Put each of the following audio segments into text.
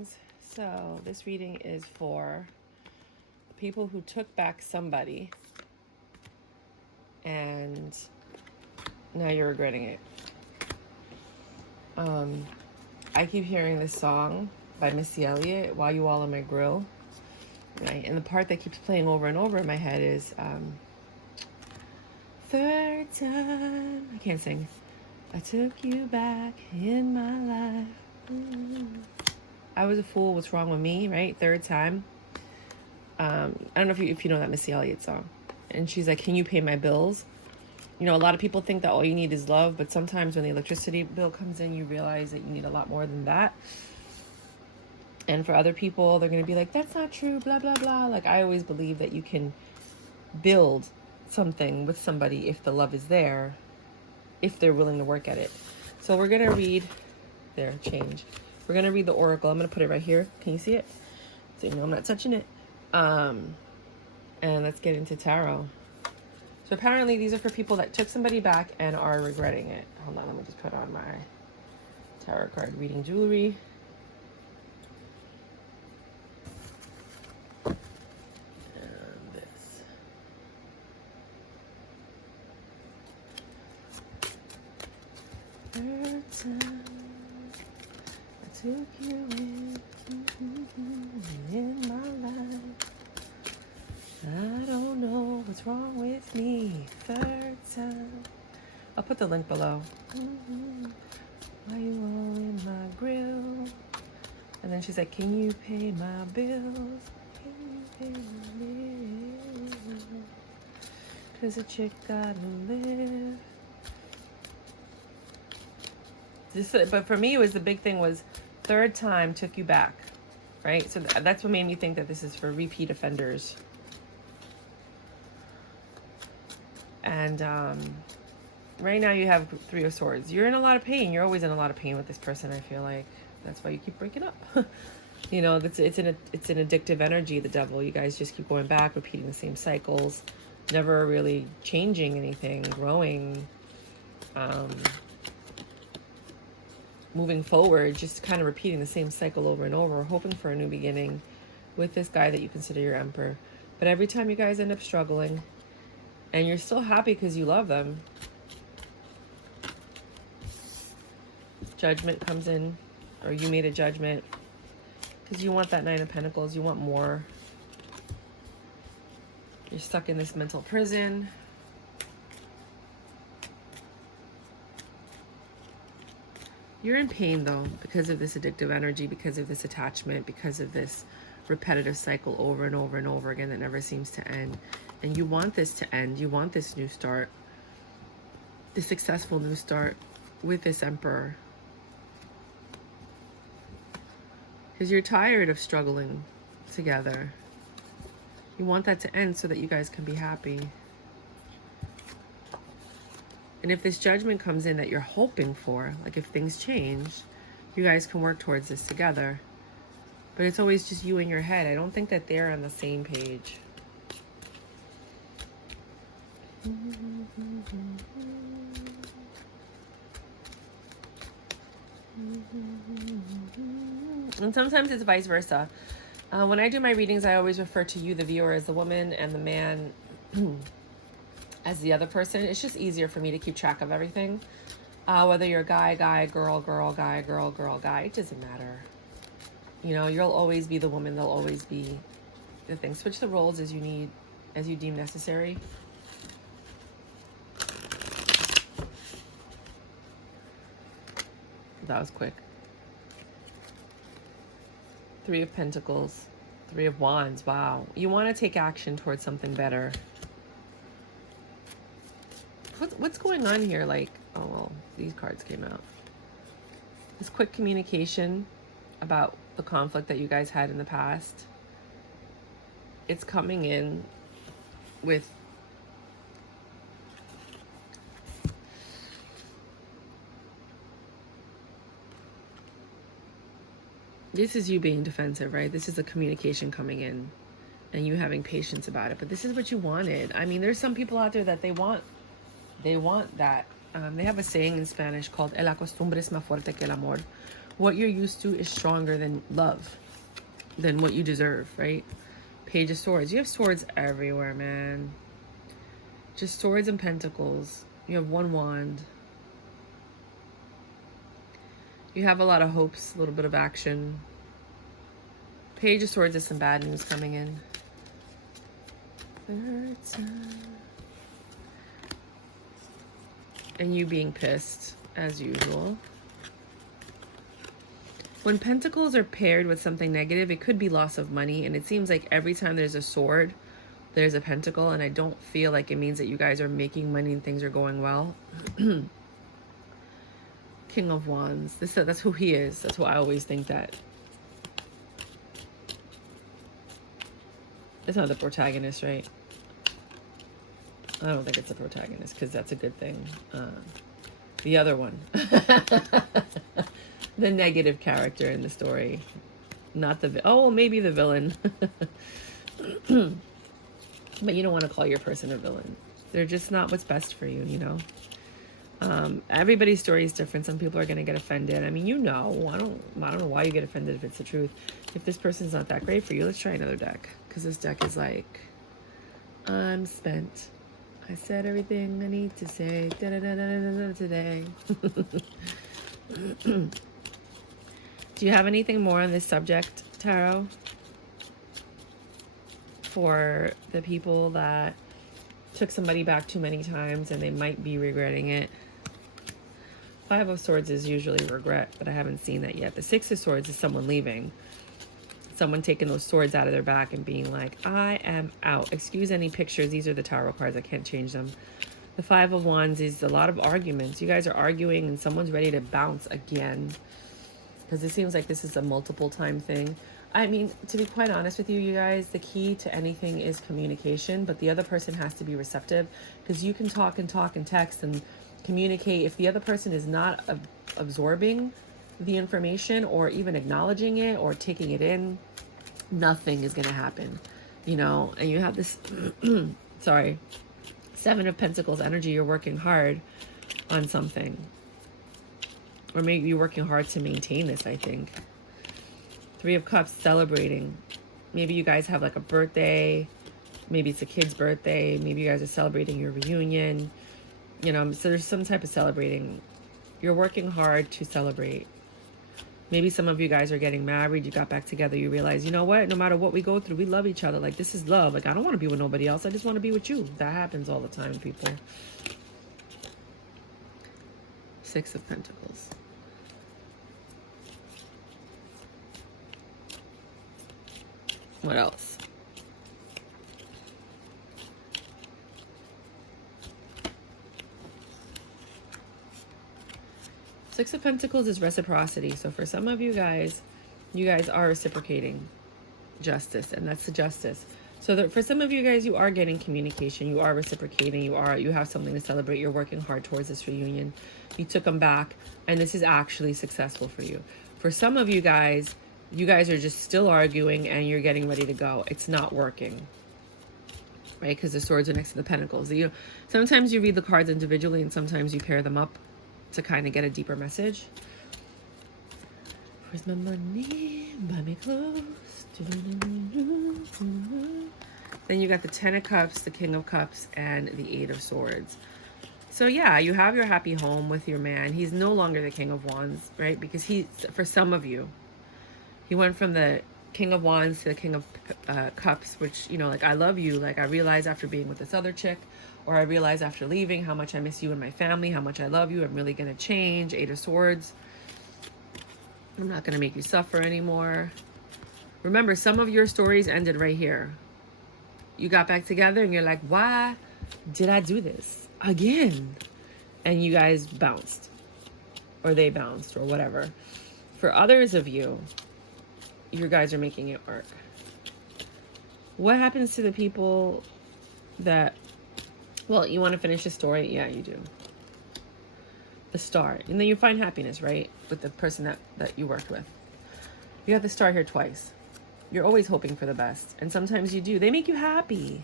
readings. So this reading is for people who took back somebody and now you're regretting it. I keep hearing this song by Missy Elliot, While You All On My Grill. Right? And the part that keeps playing over and over in my head is third time. I can't sing. I took you back in my life. I was a fool. What's wrong with me? Right? Third time. I don't know if you know that Missy Elliott song. And she's like, can you pay my bills? You know, a lot of people think that all you need is love, but sometimes when the electricity bill comes in, you realize that you need a lot more than that. And for other people, they're going to be like, that's not true, blah, blah, blah. Like, I always believe that you can build something with somebody if the love is there, if they're willing to work at it. So we're going to read, there, change. We're going to read the Oracle. I'm going to put it right here. Can you see it? So you know I'm not touching it. And let's get into tarot. So apparently these are for people that took somebody back and are regretting it. Hold on, let me just put on my tarot card reading jewelry. And this. Third time I took you in my life. I don't know what's wrong with me. Third time. I'll put the link below. Why you all in my grill? And then she's like, can you pay my bills? Can you pay my bills? 'Cause a chick gotta live. But for me, it was the big thing was third time took you back. Right? So that's what made me think that this is for repeat offenders. And right now you have Three of Swords. You're in a lot of pain. You're always in a lot of pain with this person, I feel like. That's why you keep breaking up. You know, it's an addictive energy, the devil. You guys just keep going back, repeating the same cycles, never really changing anything, growing, moving forward, just kind of repeating the same cycle over and over, hoping for a new beginning with this guy that you consider your emperor. But every time you guys end up struggling, and you're still happy because you love them, judgment comes in, or you made a judgment because you want that Nine of Pentacles. You want more. You're stuck in this mental prison. You're in pain though because of this addictive energy, because of this attachment, because of this repetitive cycle over and over and over again that never seems to end. And you want this to end. You want this new start, this successful new start with this emperor. Because you're tired of struggling together. You want that to end so that you guys can be happy. And if this judgment comes in that you're hoping for, like if things change, you guys can work towards this together. But it's always just you in your head. I don't think that they're on the same page. And sometimes it's vice versa. When I do my readings, I always refer to you, the viewer, as the woman, and the man as the other person. It's just easier for me to keep track of everything. Whether you're guy, girl, guy, girl, guy, it doesn't matter. You know, you'll always be the woman. They'll always be the thing. Switch the roles as you need, as you deem necessary. That was quick. Three of Pentacles, Three of Wands. Wow. You want to take action towards something better. What's going on here? Like, oh, well, these cards came out. This quick communication about the conflict that you guys had in the past. It's coming in with this is you being defensive, right? This is a communication coming in and you having patience about it. But this is what you wanted. I mean, there's some people out there that they want that. They have a saying in Spanish called "El la costumbre es más fuerte que el amor," What you're used to is stronger than love, than what you deserve, right? Page of Swords. You have swords everywhere, man. Just swords and pentacles. You have one wand. You have a lot of hopes, a little bit of action. Page of Swords is some bad news coming in. Third time. And you being pissed, as usual. When pentacles are paired with something negative, it could be loss of money. And it seems like every time there's a sword, there's a pentacle. And I don't feel like it means that you guys are making money and things are going well. King of Wands. That's who he is. That's why I always think that. It's not the protagonist, right? I don't think it's the protagonist, because that's a good thing. The other one. The negative character in the story. Not the... Oh, maybe the villain. But you don't want to call your person a villain. They're just not what's best for you, you know? Everybody's story is different. Some people are going to get offended. I mean, you know. I don't know why you get offended if it's the truth. If this person's not that great for you, let's try another deck. Because this deck is like... I'm spent. I said everything I need to say today. Do you have anything more on this subject, Tarot? For the people that took somebody back too many times and they might be regretting it. Five of Swords is usually regret, but I haven't seen that yet. The Six of Swords is someone leaving. Someone taking those swords out of their back and being like, I am out. Excuse any pictures. These are the tarot cards. I can't change them. The Five of Wands is a lot of arguments. You guys are arguing and someone's ready to bounce again. Because it seems like this is a multiple time thing. I mean, to be quite honest with you, you guys, the key to anything is communication. But the other person has to be receptive. Because you can talk and text and communicate. If the other person is not absorbing the information or even acknowledging it or taking it in, nothing is going to happen, you know. And you have this sorry, Seven of Pentacles energy. You're working hard on something, or maybe you're working hard to maintain this. I think Three of Cups, celebrating. Maybe you guys have like a birthday, maybe it's a kid's birthday, maybe you guys are celebrating your reunion, you know. So there's some type of celebrating. You're working hard to celebrate. Maybe some of you guys are getting married. You got back together. You realize, you know what? No matter what we go through, we love each other. Like, this is love. Like, I don't want to be with nobody else. I just want to be with you. That happens all the time, people. Six of Pentacles. What else? Six of Pentacles is reciprocity. So for some of you guys are reciprocating justice, and that's the justice. So that for some of you guys, you are getting communication, you are reciprocating, you have something to celebrate, you're working hard towards this reunion. You took them back, and this is actually successful for you. For some of you guys are just still arguing and you're getting ready to go. It's not working. Right? Because the swords are next to the pentacles. You know, sometimes you read the cards individually and sometimes you pair them up to kind of get a deeper message. Where's my money? Buy me clothes. Then you got the Ten of Cups, the King of Cups, and the Eight of Swords. So yeah, you have your happy home with your man. He's no longer the King of Wands, right? Because for some of you, he went from the King of Wands to the King of Cups, which, you know, like, I love you. Like, I realized after being with this other chick, or I realized after leaving how much I miss you and my family, how much I love you. I'm really going to change. Eight of Swords. I'm not going to make you suffer anymore. Remember, some of your stories ended right here. You got back together and you're like, why did I do this again? And you guys bounced, or they bounced, or whatever. For others of you, you guys are making it work. What happens to the people that, well, you want to finish the story? Yeah, you do. The Star. And then you find happiness, right? With the person that you worked with. You got the Star here twice. You're always hoping for the best. And sometimes you do. They make you happy.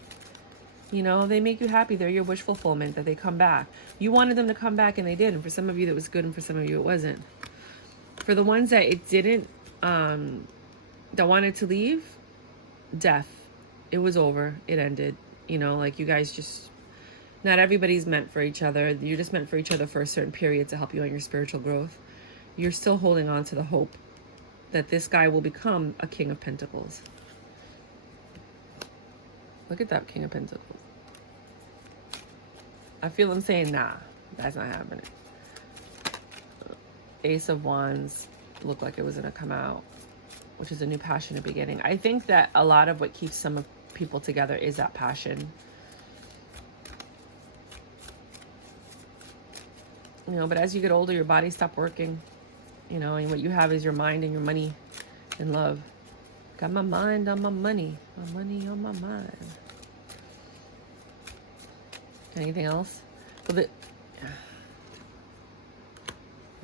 You know, they make you happy. They're your wish fulfillment, that they come back. You wanted them to come back and they did. And for some of you that was good and for some of you it wasn't. For the ones that it didn't, that wanted to leave, death. It was over. It ended. You know, like, you guys just, not everybody's meant for each other. You're just meant for each other for a certain period to help you on your spiritual growth. You're still holding on to the hope that this guy will become a King of Pentacles. Look at that King of Pentacles. I feel him saying, nah, that's not happening. Ace of Wands looked like it was going to come out, which is a new passionate beginning. I think that a lot of what keeps some of people together is that passion. You know, but as you get older, your body stops working. You know, and what you have is your mind and your money and love. Got my mind on my money on my mind. Anything else? Well,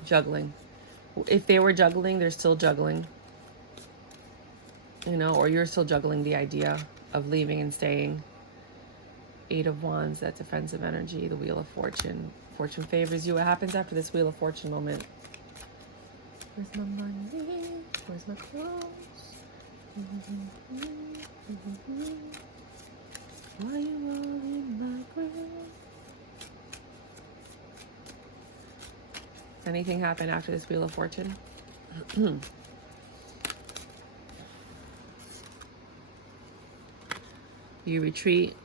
juggling. If they were juggling, they're still juggling. You know, or you're still juggling the idea of leaving and staying. Eight of Wands, that defensive energy. The Wheel of Fortune. Fortune favors you. What happens after this Wheel of Fortune moment? Where's my money? Where's my clothes? Why you all in my ground? Anything happen after this Wheel of Fortune? You retreat.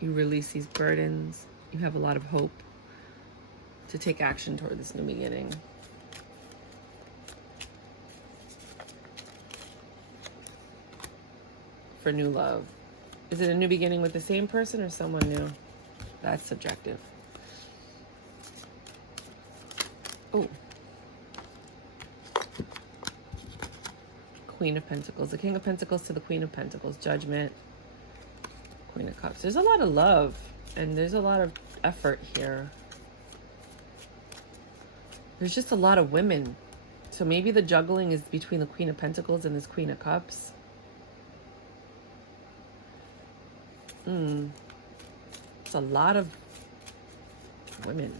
You release these burdens. You have a lot of hope to take action toward this new beginning. For new love. Is it a new beginning with the same person or someone new? That's subjective. Oh. Queen of Pentacles. The King of Pentacles to the Queen of Pentacles. Judgment. Queen of Cups. There's a lot of love and there's a lot of effort here. There's just a lot of women. So maybe the juggling is between the Queen of Pentacles and this Queen of Cups. It's a lot of women.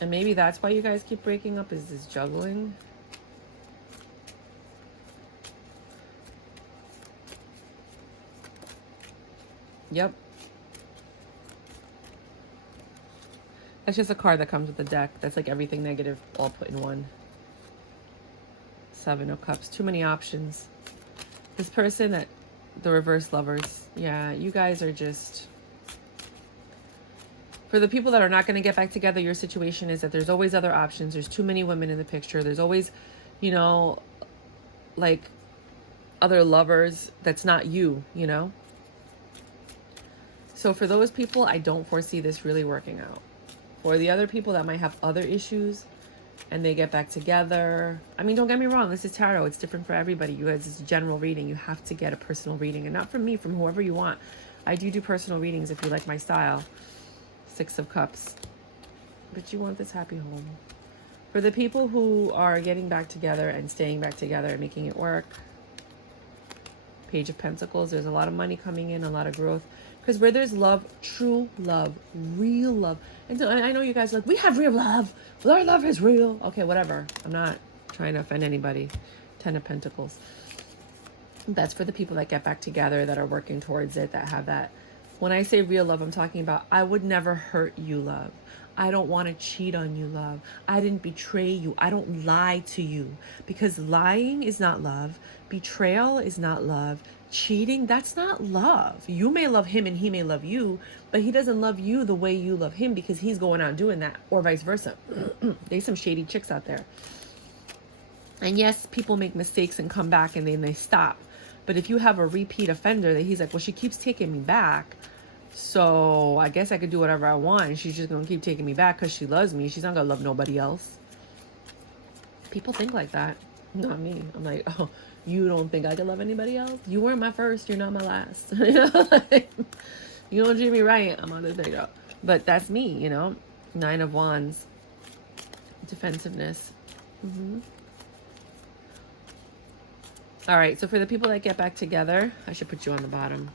And maybe that's why you guys keep breaking up, is this juggling. Yep. That's just a card that comes with the deck. That's like everything negative all put in one. Seven of Cups. Too many options. This person that, the reverse lovers. Yeah, you guys are just... For the people that are not going to get back together, your situation is that there's always other options. There's too many women in the picture. There's always, you know, like other lovers that's not you, you know? So for those people, I don't foresee this really working out. For the other people that might have other issues and they get back together. I mean, don't get me wrong. This is tarot. It's different for everybody. You guys, it's a general reading. You have to get a personal reading. And not from me, from whoever you want. I do personal readings if you like my style. Six of Cups. But you want this happy home. For the people who are getting back together and staying back together and making it work. Page of Pentacles. There's a lot of money coming in, a lot of growth. Because where there's love, true love, real love. And so I know you guys are like, we have real love. Our love is real. Okay, whatever. I'm not trying to offend anybody. Ten of Pentacles. That's for the people that get back together, that are working towards it, that have that. When I say real love, I'm talking about, I would never hurt you, love. I don't want to cheat on you, love. I didn't betray you. I don't lie to you. Because lying is not love. Betrayal is not love. Cheating, that's not love. You may love him and he may love you, but he doesn't love you the way you love him because he's going out doing that, or vice versa. There's some shady chicks out there. And yes, people make mistakes and come back and then they stop. But if you have a repeat offender that he's like, well, she keeps taking me back, so I guess I could do whatever I want, and she's just going to keep taking me back because she loves me. She's not going to love nobody else. People think like that. Not me. I'm like, oh, you don't think I can love anybody else? You weren't my first. You're not my last. You know, like, you don't treat me right, I'm on the thing. But that's me, you know. Nine of Wands. Defensiveness. All right, so for the people that get back together, I should put you on the bottom.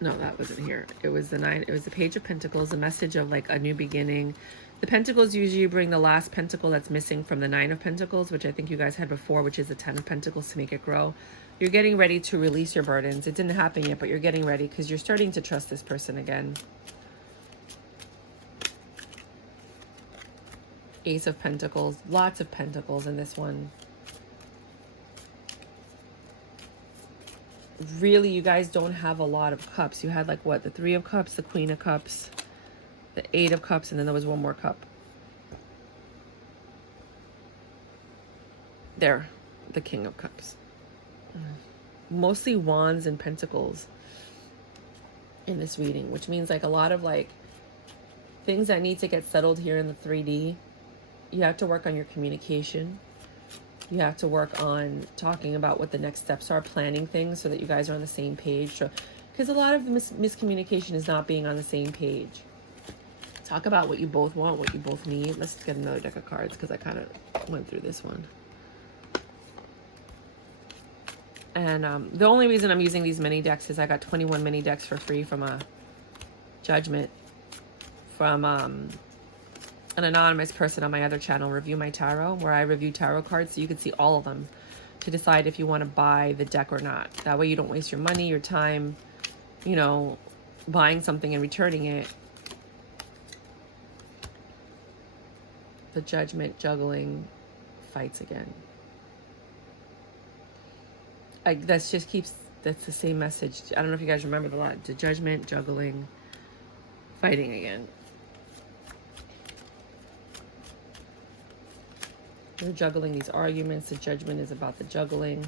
No, that wasn't here. It was the 9. It was the Page of Pentacles, a message of like a new beginning. The Pentacles usually bring the last pentacle that's missing from the 9 of Pentacles, which I think you guys had before, which is the 10 of Pentacles, to make it grow. You're getting ready to release your burdens. It didn't happen yet, but you're getting ready because you're starting to trust this person again. Ace of Pentacles. Lots of Pentacles in this one. Really, you guys don't have a lot of cups. You had like what? The 3 of Cups, the Queen of Cups, the 8 of Cups, and then there was one more cup. There, the King of Cups. Mostly Wands and Pentacles in this reading, which means like a lot of like things that need to get settled here in the 3D. You have to work on your communication. You have to work on talking about what the next steps are, planning things so that you guys are on the same page. So, because a lot of the miscommunication is not being on the same page. Talk about what you both want, what you both need. Let's get another deck of cards because I kind of went through this one. And the only reason I'm using these mini decks is I got 21 mini decks for free from a judgment from an anonymous person on my other channel, Review My Tarot, where I review tarot cards so you can see all of them to decide if you want to buy the deck or not. That way you don't waste your money, your time, you know, buying something and returning it. The Judgment, juggling, fights again. That's the same message. I don't know if you guys remember the line. The Judgment, juggling, fighting again. They're juggling these arguments. The Judgment is about the juggling.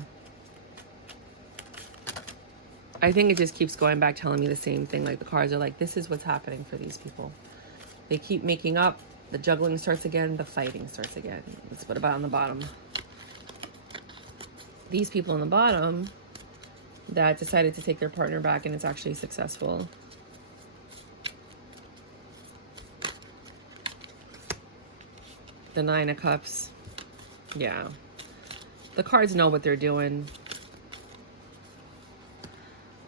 I think it just keeps going back telling me the same thing. Like the cards are like, this is what's happening for these people. They keep making up. The juggling starts again. The fighting starts again. Let's put about on the bottom. These people on the bottom that decided to take their partner back and it's actually successful. The 9 of Cups. Yeah. The cards know what they're doing.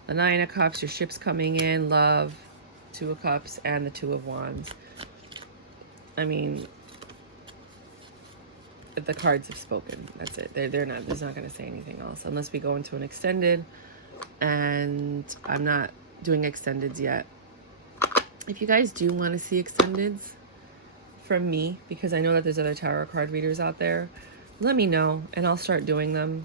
The 9 of Cups, your ship's coming in, love, 2 of Cups, and the 2 of Wands. I mean, the cards have spoken. That's it. They're not going to say anything else unless we go into an extended, and I'm not doing extendeds yet. If you guys do want to see extendeds from me, because I know that there's other tarot card readers out there, let me know and I'll start doing them.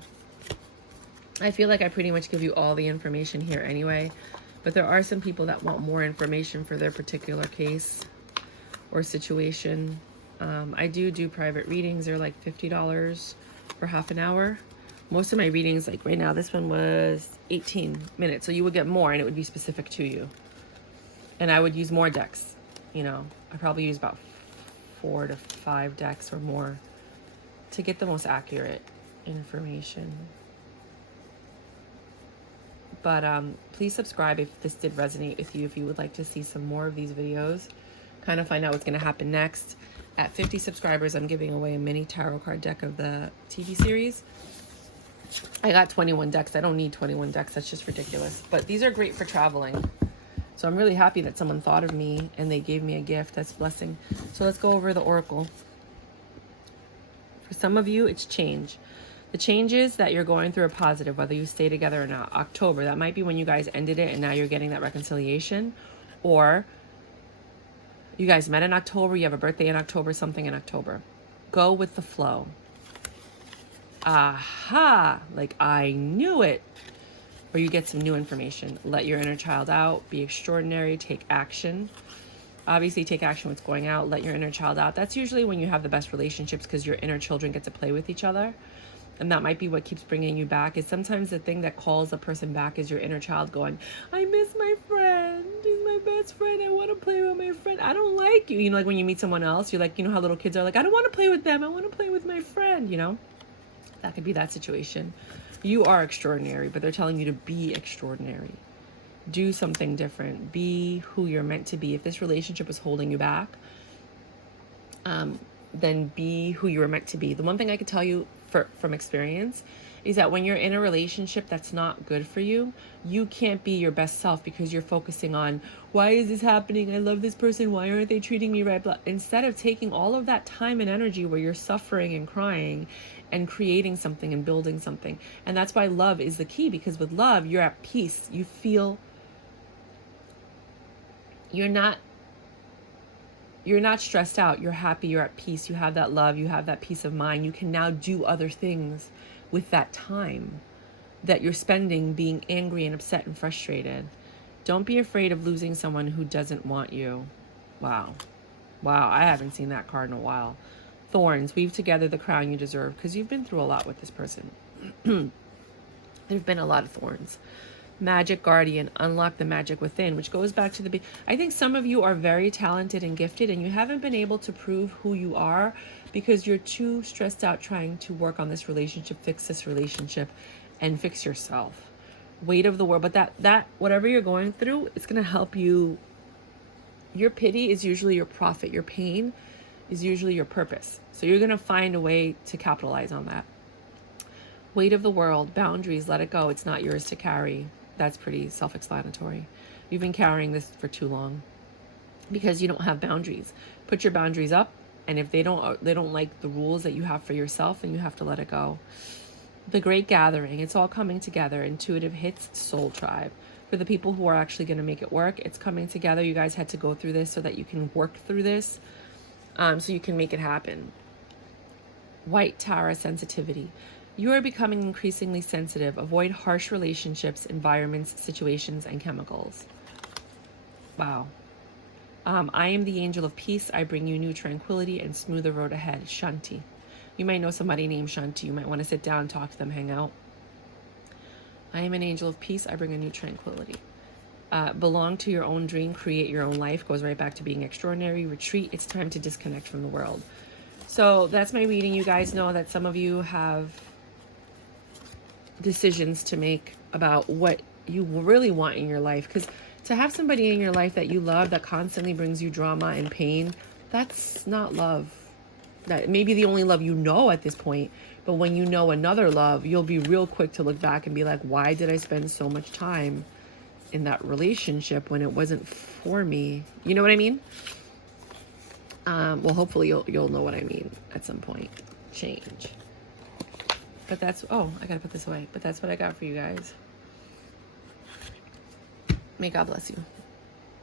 I feel like I pretty much give you all the information here anyway, but there are some people that want more information for their particular case or situation. I do private readings. They're like $50 for half an hour. Most of my readings, like right now, this one was 18 minutes. So you would get more and it would be specific to you. And I would use more decks. You know, I probably use about 4 to 5 decks or more to get the most accurate information. But please subscribe if this did resonate with you, if you would like to see some more of these videos, kind of find out what's going to happen next. At 50 subscribers, I'm giving away a mini tarot card deck of the TV series. I got 21 decks. I don't need 21 decks. That's just ridiculous. But these are great for traveling. So I'm really happy that someone thought of me and they gave me a gift. That's a blessing. So let's go over the Oracle. For some of you, it's change. The changes that you're going through are positive, whether you stay together or not. October, that might be when you guys ended it and now you're getting that reconciliation. Or you guys met in October, you have a birthday in October, something in October. Go with the flow. Aha, like I knew it. Or you get some new information. Let your inner child out, be extraordinary, take action. Obviously take action with what's going out, let your inner child out. That's usually when you have the best relationships because your inner children get to play with each other. And that might be what keeps bringing you back. Is sometimes the thing that calls a person back is your inner child going, I miss my friend. He's my best friend. I want to play with my friend. I don't like you. You know, like when you meet someone else, you're like, you know how little kids are like, I don't want to play with them. I want to play with my friend, you know? That could be that situation. You are extraordinary, but they're telling you to be extraordinary. Do something different. Be who you're meant to be. If this relationship is holding you back, than be who you were meant to be. The one thing I could tell you from experience is that when you're in a relationship that's not good for you, you can't be your best self because you're focusing on, why is this happening? I love this person. Why aren't they treating me right? Instead of taking all of that time and energy where you're suffering and crying and creating something and building something. And that's why love is the key, because with love, you're at peace. You feel you're not stressed out. You're happy. You're at peace. You have that love. You have that peace of mind. You can now do other things with that time that you're spending being angry and upset and frustrated. Don't be afraid of losing someone who doesn't want you. Wow. Wow. I haven't seen that card in a while. Thorns. Weave together the crown you deserve, because you've been through a lot with this person. There've been a lot of thorns. Magic guardian, unlock the magic within, which goes back to I think some of you are very talented and gifted, and you haven't been able to prove who you are because you're too stressed out trying to work on this relationship, fix this relationship, and fix yourself. Weight of the world. But that whatever you're going through, it's going to help you. Your pity is usually your profit. Your pain is usually your purpose. So you're going to find a way to capitalize on that. Weight of the world, boundaries, let it go. It's not yours to carry. That's pretty self-explanatory. You've been carrying this for too long because you don't have boundaries. Put your boundaries up, and if they don't like the rules that you have for yourself, then you have to let it go. The Great Gathering, it's all coming together. Intuitive hits, soul tribe. For the people who are actually going to make it work, it's coming together. You guys had to go through this so that you can work through this, so you can make it happen. White Tower, sensitivity. You are becoming increasingly sensitive. Avoid harsh relationships, environments, situations, and chemicals. Wow. I am the angel of peace. I bring you new tranquility and smooth the road ahead. Shanti. You might know somebody named Shanti. You might want to sit down, talk to them, hang out. I am an angel of peace. I bring a new tranquility. Belong to your own dream. Create your own life. Goes right back to being extraordinary. Retreat. It's time to disconnect from the world. So that's my reading. You guys know that some of you have decisions to make about what you really want in your life, because to have somebody in your life that you love that constantly brings you drama and pain, that's not love. That may be the only love you know at this point, but when you know another love, you'll be real quick to look back and be like, why did I spend so much time in that relationship when it wasn't for me? You know what I mean? Well, hopefully you'll know what I mean at some point. Change. But that's, oh, I gotta put this away. But that's what I got for you guys. May God bless you.